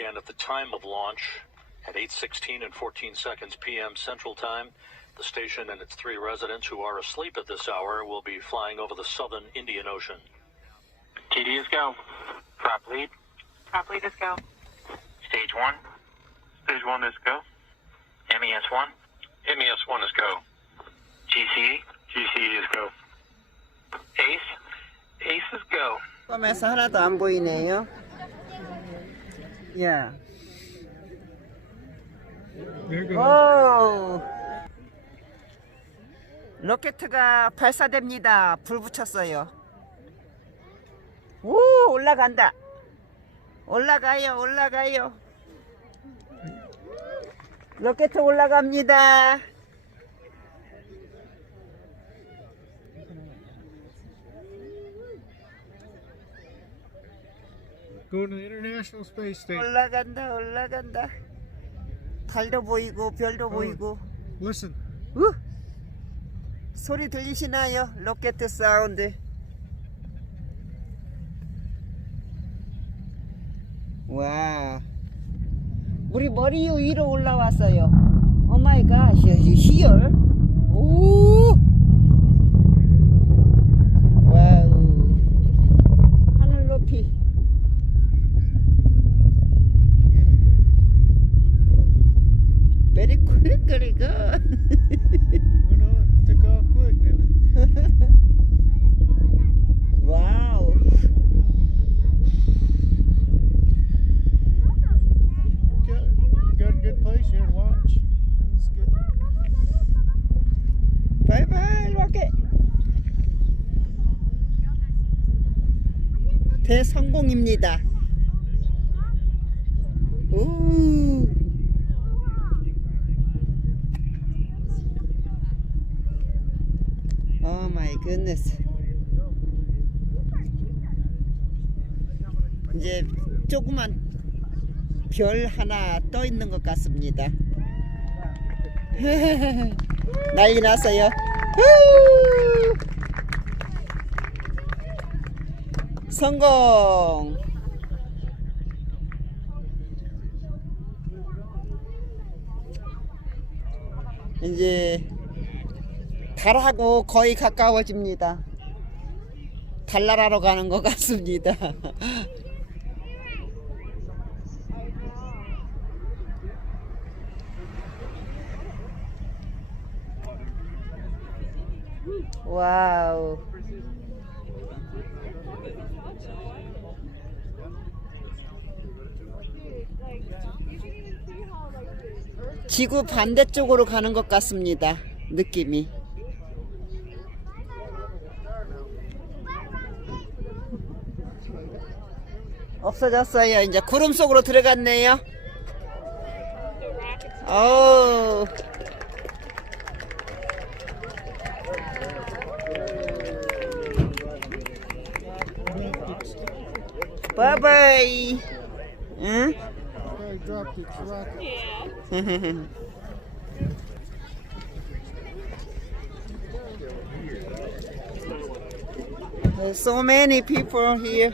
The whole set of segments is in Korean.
and at the time of launch, at 8:16 and 14 seconds p.m. Central Time, the station and its 3 residents who are asleep at this hour will be flying over the southern Indian Ocean. TD is go. Prop lead. Prop lead is go. Stage 1. Stage 1 is go. MES 1. MES 1 is go. GCE. GCE is go. Ace. Ace is go. 껌에서 하나도 안 보이네요. 야. 오. 로켓가 발사됩니다. 불 붙였어요. 오, 올라간다. 올라가요, 올라가요. 로켓 올라갑니다. Going to the International Space Station. 올라간다, 올라간다. 달도 보이고 별도 보이고. Listen. 소리 들리시나요? 로켓 사운드. 와, 우리 머리 위로 올라왔어요. 오 마이 갓, here. 오, 와우, 하늘 높이. Very quickly go. Oh no, it took off quick, didn't it? Wow. Got a good place here to watch. It's good. Bye bye, 로켓. 대성공입니다. 오. Oh my goodness. 이제 조그만 별 하나 떠 있는 것 같습니다. 난리 났어요. 성공. 이제 달하고 거의 가까워집니다. 달나라로 가는 것 같습니다. 와우. 지구 반대쪽으로 가는 것 같습니다. 느낌이. 없어졌어요. 이제 구름 속으로 들어갔네요. 오. 바이바이. 응? I dropped its rocket. There's so many people here.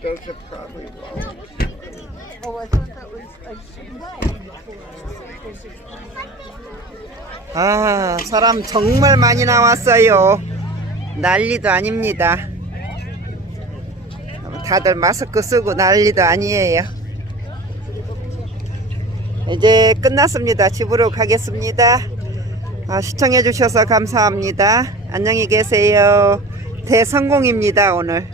Those are probably Wallops. Oh, I thought that was 아, 사람 정말 많이 나왔어요. 난리도 아닙니다. 다들 마스크 쓰고 난리도 아니에요. 이제 끝났습니다. 집으로 가겠습니다. 시청해 주셔서 감사합니다. 안녕히 계세요. 대성공입니다, 오늘.